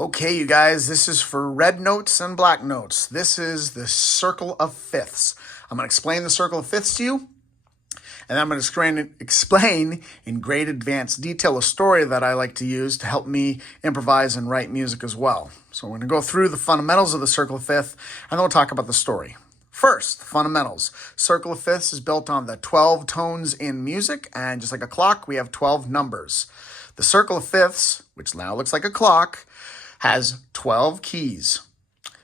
Okay, you guys, this is for red notes and black notes. This is the circle of fifths. I'm going to explain the circle of fifths to you, and I'm going to explain in great advanced detail a story that I like to use to help me improvise and write music as well. So we're going to go through the fundamentals of the circle of fifths, and then we'll talk about the story. First, fundamentals. Circle of fifths is built on the 12 tones in music, and just like a clock, we have 12 numbers. The circle of fifths, which now looks like a clock, has 12 keys.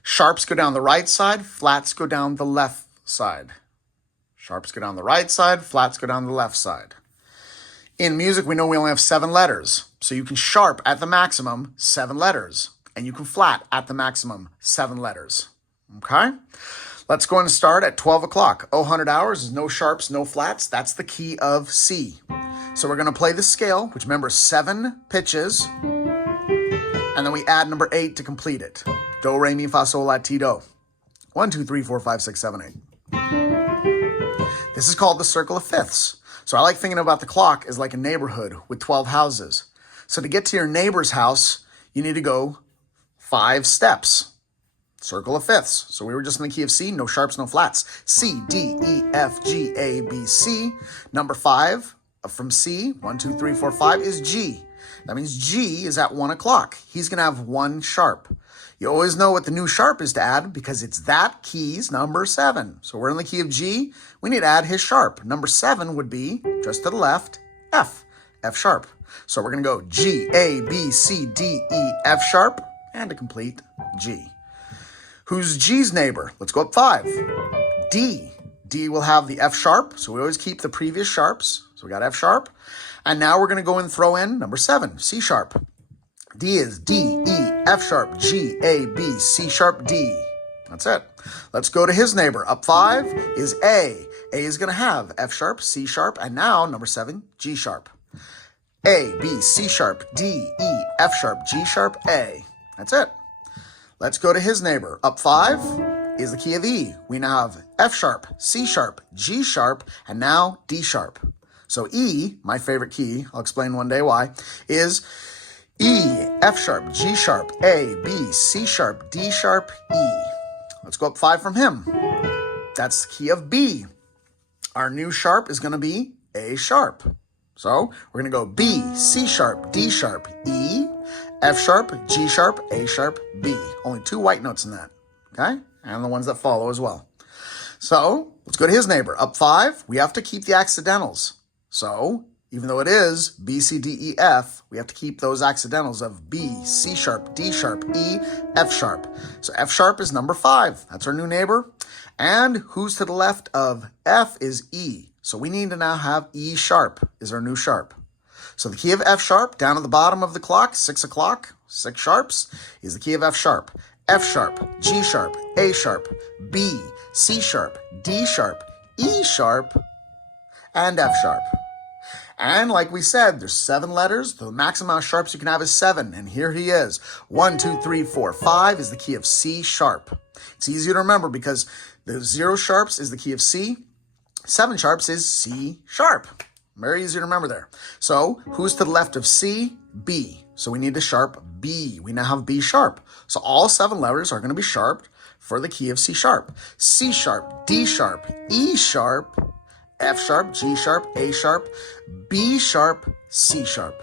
Sharps go down the right side, flats go down the left side. Sharps go down the right side, flats go down the left side. In music, we know we only have 7 letters. So you can sharp at the maximum 7 letters, and you can flat at the maximum 7 letters. Okay? Let's go and start at 12 o'clock. 100 hours is no sharps, no flats. That's the key of C. So we're going to play the scale, which remember 7 pitches. And then we add number 8 to complete it. Do, re, mi, fa, sol, la, ti, do. 1, 2, 3, 4, 5, 6, 7, 8. This is called the circle of fifths. So I like thinking about the clock as like a neighborhood with 12 houses. So to get to your neighbor's house, you need to go 5 steps. Circle of fifths. So we were just in the key of C, no sharps, no flats. C, D, E, F, G, A, B, C. Number 5 from C, 1, 2, 3, 4, 5 is G. That means G is at 1 o'clock. He's going to have 1 sharp. You always know what the new sharp is to add because it's that key's number 7. So we're in the key of G. We need to add his sharp. Number 7 would be, just to the left, F. F sharp. So we're going to go G, A, B, C, D, E, F sharp, and to complete G. Who's G's neighbor? Let's go up 5. D. D will have the F sharp, so we always keep the previous sharps. So we got F sharp. And now we're going to go and throw in number 7, C sharp. D is D, E, F sharp, G, A, B, C sharp, D. That's it. Let's go to his neighbor. Up 5 is A. A is going to have F sharp, C sharp, and now number 7, G sharp. A, B, C sharp, D, E, F sharp, G sharp, A. That's it. Let's go to his neighbor. Up 5 is the key of E. We now have F sharp, C sharp, G sharp, and now D sharp. So E, my favorite key, I'll explain one day why, is E, F sharp, G sharp, A, B, C sharp, D sharp, E. Let's go up 5 from him. That's the key of B. Our new sharp is going to be A sharp. So we're going to go B, C sharp, D sharp, E, F sharp, G sharp, A sharp, B. Only 2 white notes in that, okay? And the ones that follow as well. So let's go to his neighbor. Up 5, we have to keep the accidentals. So even though it is B, C, D, E, F, we have to keep those accidentals of B, C sharp, D sharp, E, F sharp. So F sharp is number 5. That's our new neighbor. And who's to the left of F is E. So we need to now have E sharp is our new sharp. So the key of F sharp, down at the bottom of the clock, 6 o'clock, 6 sharps, is the key of F sharp. F sharp, G sharp, A sharp, B, C sharp, D sharp, E sharp, and F sharp. And like we said, there's 7 letters. The maximum amount of sharps you can have is 7. And here he is. 1, 2, 3, 4, 5 is the key of C sharp. It's easy to remember because the 0 sharps is the key of C. 7 sharps is C sharp. Very easy to remember there. So who's to the left of C? B. So we need to sharp B. We now have B sharp. So all 7 letters are going to be sharped for the key of C sharp. C sharp, D sharp, E sharp, F sharp, G sharp, A sharp, B sharp, C sharp.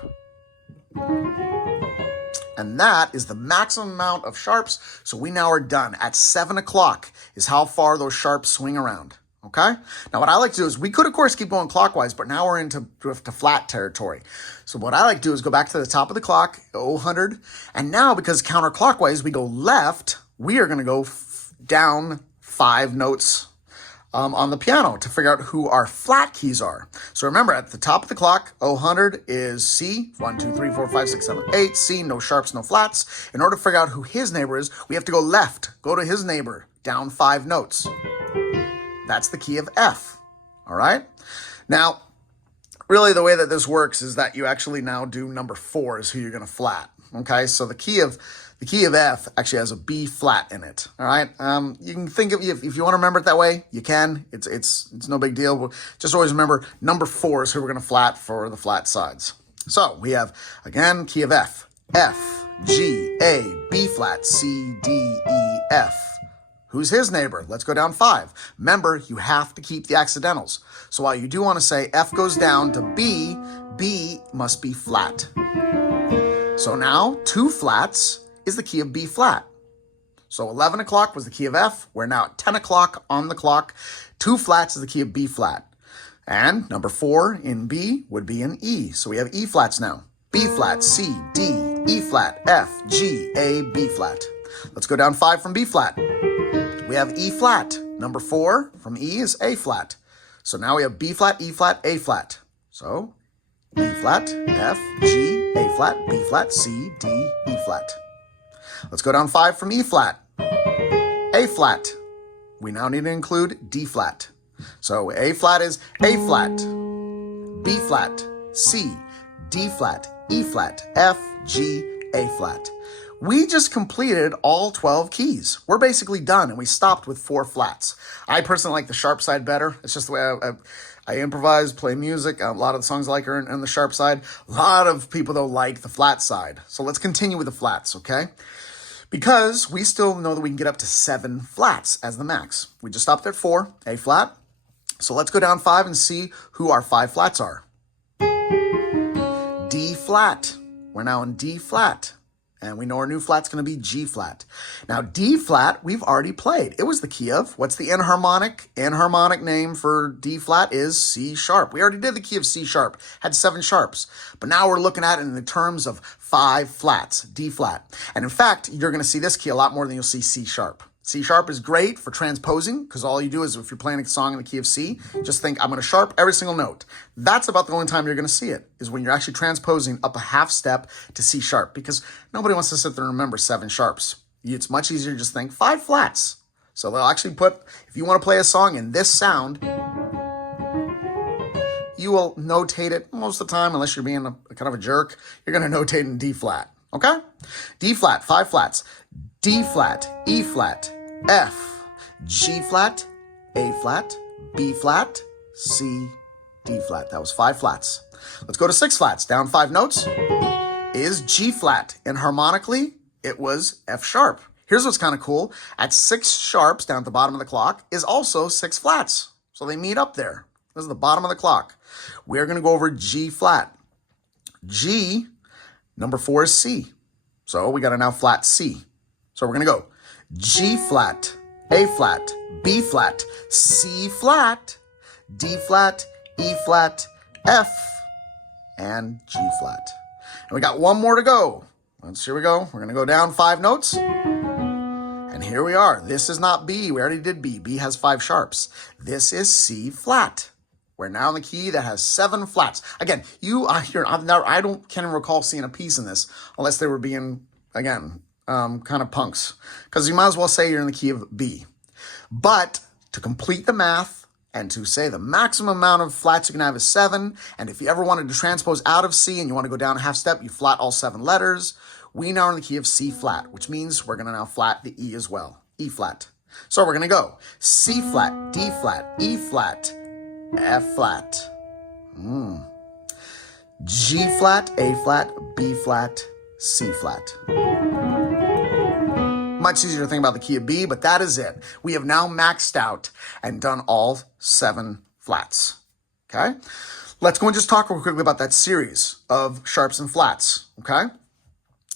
And that is the maximum amount of sharps. So we now are done. At 7 o'clock is how far those sharps swing around. Okay? Now what I like to do is, we could of course keep going clockwise, but now we're into drift to flat territory. So what I like to do is go back to the top of the clock, 100. And now because counterclockwise we go left, we are going to go down 5 notes on the piano to figure out who our flat keys are. So remember, at the top of the clock, 100 is C, 1, 2, 3, 4, 5, 6, 7, 8, C, no sharps, no flats. In order to figure out who his neighbor is, we have to go left, go to his neighbor, down 5 notes. That's the key of F, all right? Now, really the way that this works is that you actually now do number 4 is who you're going to flat, okay? So the key of F actually has a B flat in it, all right? You can think of, if you want to remember it that way, you can. It's no big deal. Just always remember number 4 is who we're going to flat for the flat sides. So we have, again, key of F. F, G, A, B flat, C, D, E, F. Who's his neighbor? Let's go down 5. Remember, you have to keep the accidentals. So while you do want to say F goes down to B, B must be flat. So now 2 flats is the key of B flat. So 11 o'clock was the key of F. We're now at 10 o'clock on the clock. 2 flats is the key of B flat. And number 4 in B would be in E. So we have E flats now. B flat, C, D, E flat, F, G, A, B flat. Let's go down 5 from B flat. We have E flat. Number 4 from E is A flat. So now we have B flat, E flat, A flat. So E flat, F, G, A flat, B flat, C, D, E flat. Let's go down 5 from E flat. A flat. We now need to include D flat. So A flat is A flat, B flat, C, D flat, E flat, F, G, A flat. We just completed all 12 keys. We're basically done, and we stopped with 4 flats. I personally like the sharp side better. It's just the way I improvise, play music. A lot of the songs I like are on the sharp side. A lot of people, though, like the flat side. So let's continue with the flats, okay? Because we still know that we can get up to 7 flats as the max. We just stopped at 4, A flat. So let's go down 5 and see who our 5 flats are. D flat. We're now in D flat. And we know our new flat's going to be G flat. Now, D flat, we've already played. It was the key of, what's the enharmonic? Enharmonic name for D flat is C sharp. We already did the key of C sharp, had 7 sharps. But now we're looking at it in the terms of 5 flats, D flat. And in fact, you're going to see this key a lot more than you'll see C sharp. C sharp is great for transposing because all you do is if you're playing a song in the key of C, just think I'm going to sharp every single note. That's about the only time you're going to see it is when you're actually transposing up a half step to C sharp because nobody wants to sit there and remember 7 sharps. It's much easier to just think 5 flats. So they'll actually put, if you want to play a song in this sound, you will notate it most of the time unless you're being a kind of a jerk. You're going to notate in D flat. Okay? D flat, 5 flats. D flat, E flat, F, G flat, A flat, B flat, C, D flat. That was 5 flats. Let's go to 6 flats. Down 5 notes is G flat. And harmonically, it was F sharp. Here's what's kind of cool. At 6 sharps down at the bottom of the clock is also 6 flats. So they meet up there. This is the bottom of the clock. We're going to go over G flat. G, number 4 is C. So we got a now flat C. So we're going to go G flat, A flat, B flat, C flat, D flat, E flat, F, and G flat. And we got one more to go. Here we go. We're going to go down 5 notes. And here we are. This is not B. We already did B. B has 5 sharps. This is C flat. We're now in the key that has 7 flats. Again, I can't recall seeing a piece in this unless they were being, again, kind of punks, because you might as well say you're in the key of B. But to complete the math and to say the maximum amount of flats you can have is 7, and if you ever wanted to transpose out of C and you want to go down a half step, you flat all 7 letters. We now are in the key of C flat, which means we're going to now flat the E as well, E flat. So we're going to go C flat, D flat, E flat, F flat, G flat, A flat, B flat, C flat. Much easier to think about the key of B, but that is it. We have now maxed out and done all 7 flats. Okay? Let's go and just talk real quickly about that series of sharps and flats. Okay?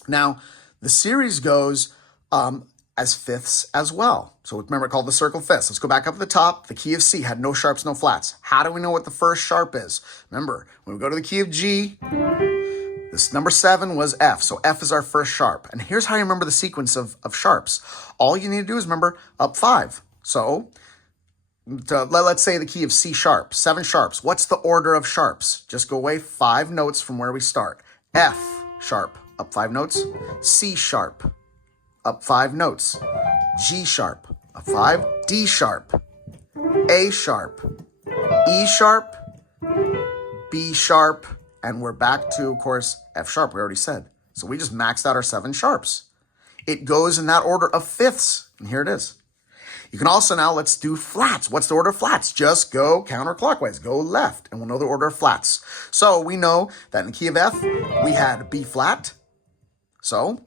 Now, the series goes as fifths as well. So remember, called the circle fifths. Let's go back up at the top. The key of C had no sharps, no flats. How do we know what the first sharp is? Remember, when we go to the key of G, this number 7 was F, so F is our first sharp. And here's how you remember the sequence of sharps. All you need to do is remember up 5. So let's say the key of C sharp, 7 sharps. What's the order of sharps? Just go away 5 notes from where we start. F sharp, up 5 notes. C sharp, up 5 notes. G sharp, up 5. D sharp, A sharp, E sharp, B sharp, and we're back to, of course, F sharp, we already said. So we just maxed out our 7 sharps. It goes in that order of fifths, and here it is. You can also now, let's do flats. What's the order of flats? Just go counterclockwise, go left, and we'll know the order of flats. So we know that in the key of F, we had B flat. So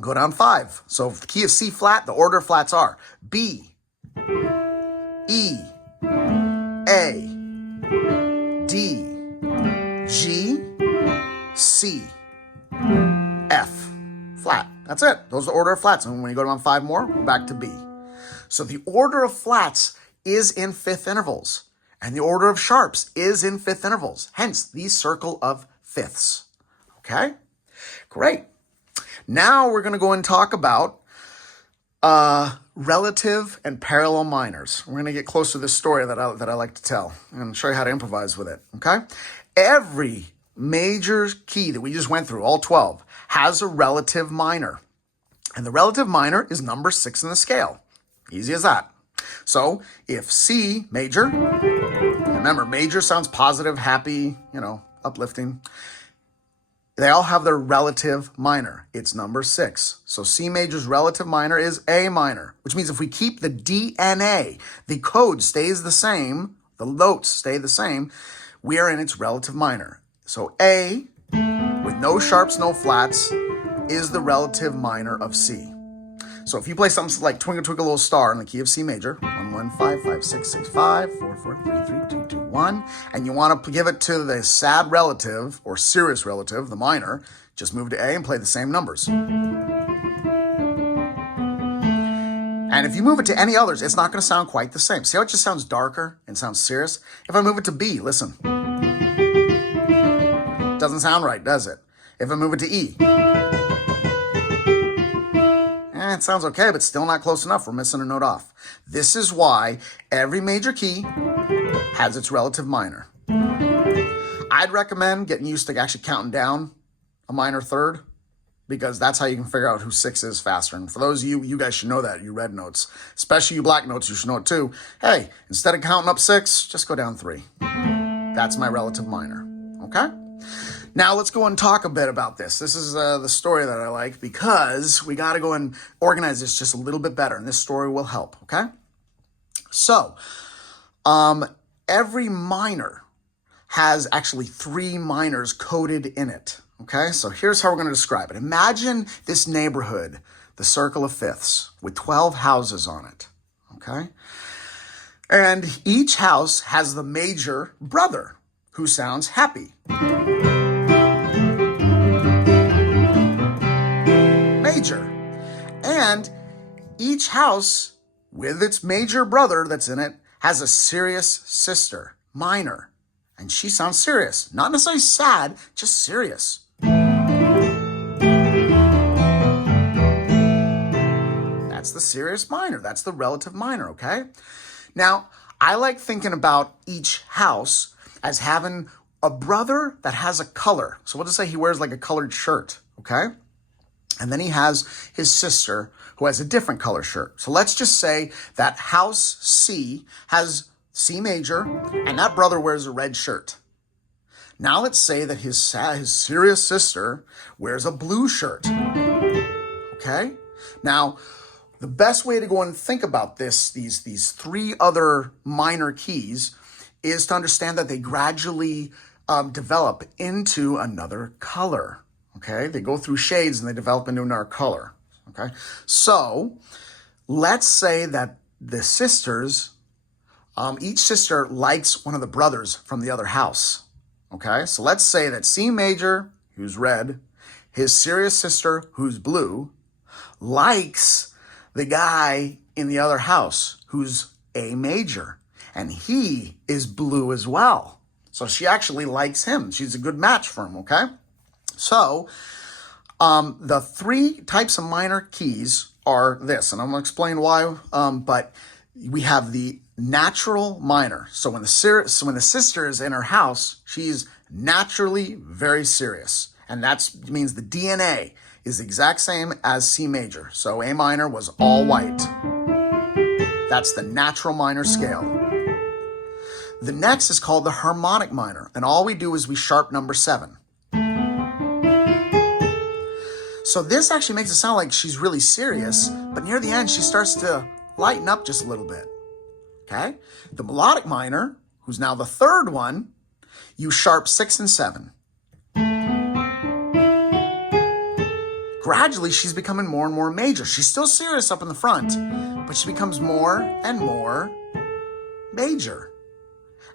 Go down 5. So the key of C flat, the order of flats are B, E, A, D, G, C, F, flat. That's it. Those are the order of flats. And when you go down 5 more, we're back to B. So the order of flats is in fifth intervals, and the order of sharps is in fifth intervals. Hence, the circle of fifths. Okay? Great. Now we're going to go and talk about relative and parallel minors. We're going to get close to this story that I like to tell and show you how to improvise with it. Okay? Every major key that we just went through, all 12, has a relative minor. And the relative minor is number 6 in the scale. Easy as that. So if C major, remember major sounds positive, happy, uplifting. They all have their relative minor. It's number 6. So C major's relative minor is A minor, which means if we keep the DNA, the code stays the same, the notes stay the same, we are in its relative minor. So A, with no sharps, no flats, is the relative minor of C. So if you play something like Twinkle Twinkle Little Star in the key of C major, 1 1 5 5 6 6 5 4 4 3 3 2 2 1, and you want to give it to the sad relative or serious relative, the minor, just move to A and play the same numbers. And if you move it to any others, it's not going to sound quite the same. See how it just sounds darker and sounds serious? If I move it to B, listen. Doesn't sound right, does it? If I move it to E, it sounds okay, but still not close enough. We're missing a note off. This is why every major key has its relative minor. I'd recommend getting used to actually counting down a minor third, because that's how you can figure out who 6 is faster. And for those of you, you guys should know that, you red notes. Especially you black notes, you should know it too. Hey, instead of counting up 6, just go down 3. That's my relative minor, okay? Now let's go and talk a bit about this. This is the story that I like, because we got to go and organize this just a little bit better, and this story will help, okay? So, every minor has actually 3 minors coded in it, okay? So here's how we're going to describe it. Imagine this neighborhood, the circle of fifths, with 12 houses on it, okay? And each house has the major brother who sounds happy. Major. And each house with its major brother that's in it has a serious sister, minor. And she sounds serious. Not necessarily sad, just serious. That's the serious minor. That's the relative minor, okay? Now, I like thinking about each house as having a brother that has a color. So we'll just say he wears like a colored shirt, okay? And then he has his sister who has a different color shirt. So let's just say that house C has C major, and that brother wears a red shirt. Now let's say that his serious sister wears a blue shirt. Okay? Now, the best way to go and think about these 3 other minor keys, is to understand that they gradually develop into another color. Okay, they go through shades and they develop into another color. Okay, so let's say that the sisters, each sister likes one of the brothers from the other house. Okay, so let's say that C major, who's red, his serious sister, who's blue, likes the guy in the other house, who's A major, and he is blue as well. So she actually likes him. She's a good match for him, okay? So, the 3 types of minor keys are this, and I'm going to explain why, but we have the natural minor. So when the sister is in her house, she's naturally very serious, and that means the DNA is the exact same as C major. So A minor was all white. That's the natural minor scale. The next is called the harmonic minor, and all we do is we sharp number 7. So this actually makes it sound like she's really serious, but near the end, she starts to lighten up just a little bit, okay? The melodic minor, who's now the 3rd one, you sharp 6 and 7. gradually she's becoming more and more major. She's still serious up in the front, but she becomes more and more major.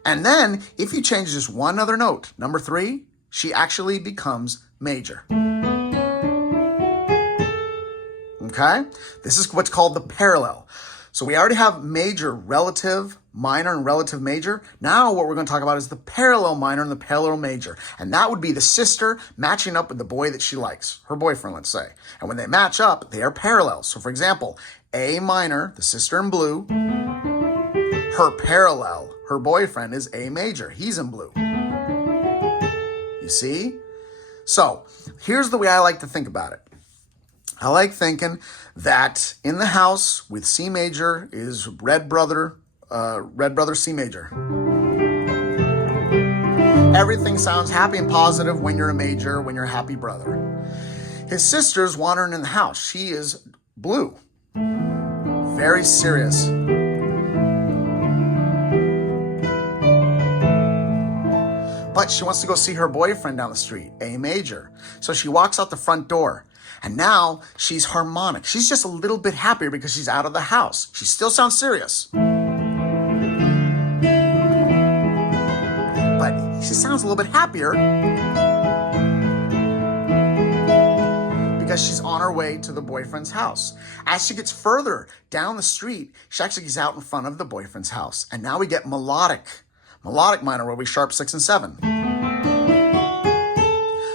And then if you change just one other note, number 3, she actually becomes major. Okay? This is what's called the parallel. So we already have major, relative, minor, and relative major. Now what we're going to talk about is the parallel minor and the parallel major. And that would be the sister matching up with the boy that she likes, her boyfriend, let's say. And when they match up, they are parallel. So for example, A minor, the sister in blue, her parallel, her boyfriend, is A major. He's in blue. You see? So here's the way I like to think about it. I like thinking that in the house with C major is red brother C major. Everything sounds happy and positive when you're a major, when you're a happy brother. His sister's wandering in the house. She is blue. Very serious. But she wants to go see her boyfriend down the street, A major. So she walks out the front door. And now she's harmonic. She's just a little bit happier because she's out of the house. She still sounds serious. But she sounds a little bit happier because she's on her way to the boyfriend's house. As she gets further down the street, she actually gets out in front of the boyfriend's house. And now we get melodic. Melodic minor will be sharp 6 and 7.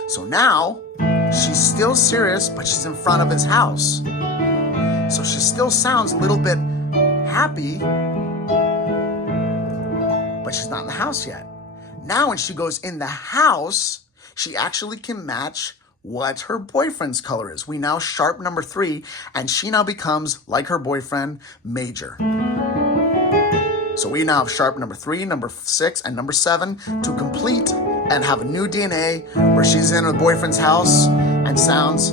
So now she's still serious, but she's in front of his house. So she still sounds a little bit happy, but she's not in the house yet. Now when she goes in the house, she actually can match what her boyfriend's color is. We now sharp number 3, and she now becomes, like her boyfriend, major. So we now have sharp number 3, number 6, and number 7 to complete and have a new DNA where she's in her boyfriend's house and sounds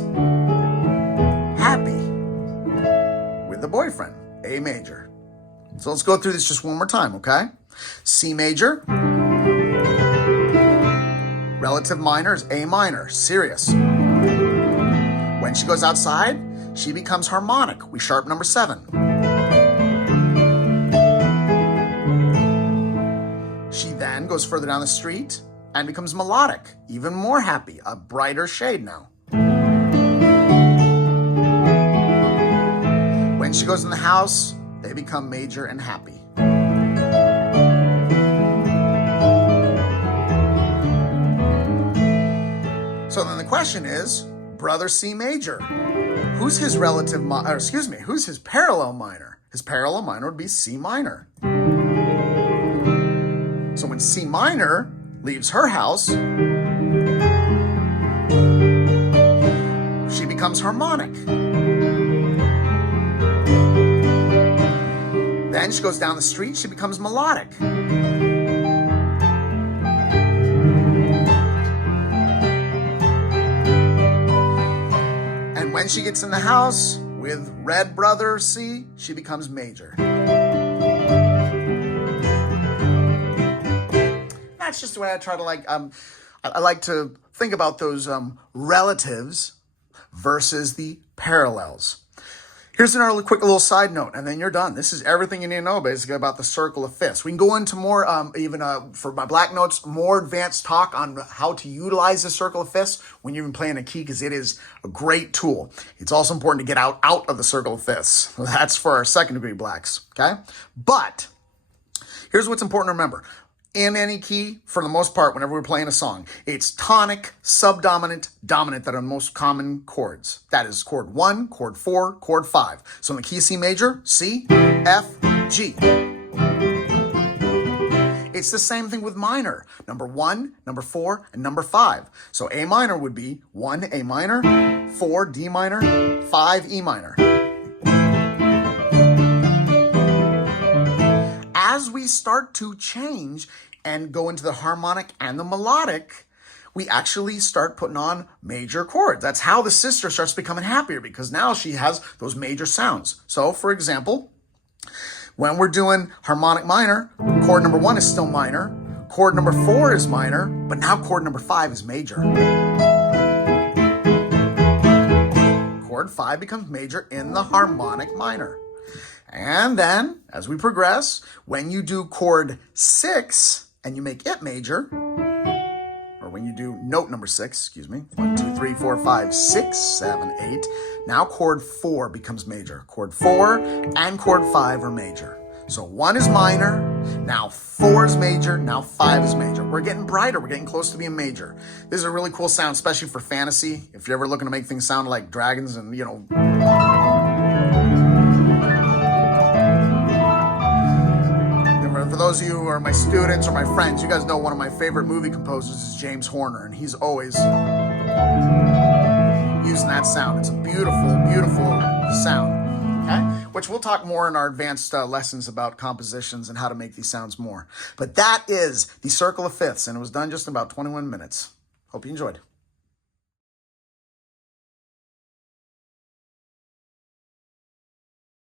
happy with the boyfriend, A major. So let's go through this just one more time, okay? C major. Relative minor is A minor, serious. When she goes outside, she becomes harmonic. We sharp number 7. She then goes further down the street and becomes melodic, even more happy, a brighter shade now. When she goes in the house, they become major and happy. So then the question is, brother C major, who's his relative, who's his parallel minor? His parallel minor would be C minor. So when C minor leaves her house, she becomes harmonic. Then she goes down the street, she becomes melodic. And when she gets in the house with red brother C, she becomes major. That's just the way I try to I like to think about those relatives versus the parallels. Here's another quick little side note, and then you're done. This is everything you need to know basically about the circle of fifths. We can go into more, for my black notes, more advanced talk on how to utilize the circle of fifths when you're even playing a key, because it is a great tool. It's also important to get out of the circle of fifths. That's for our second degree blacks, okay? But here's what's important to remember. In any key, for the most part, whenever we're playing a song, it's tonic, subdominant, dominant that are the most common chords. That is chord 1, chord 4, chord 5. So in the key C major, C, F, G. It's the same thing with minor. Number 1, number 4, and number 5. So A minor would be 1, A minor, 4, D minor, 5, E minor. As we start to change and go into the harmonic and the melodic, we actually start putting on major chords. That's how the sister starts becoming happier, because now she has those major sounds. So, for example, when we're doing harmonic minor, chord number 1 is still minor, chord number 4 is minor, but now chord number 5 is major. chord 5 becomes major in the harmonic minor. And then, as we progress, when you do chord 6 and you make it major, or when you do note number 6, 1, 2, 3, 4, 5, 6, 7, 8, now chord 4 becomes major. Chord 4 and chord 5 are major. So 1 is minor, now 4 is major, now 5 is major. We're getting brighter, we're getting close to being major. This is a really cool sound, especially for fantasy. If you're ever looking to make things sound like dragons and, for those of you who are my students or my friends, you guys know one of my favorite movie composers is James Horner, and he's always using that sound. It's a beautiful, beautiful sound. Okay? Which we'll talk more in our advanced lessons about compositions and how to make these sounds more. But that is the circle of fifths, and it was done just in about 21 minutes. Hope you enjoyed.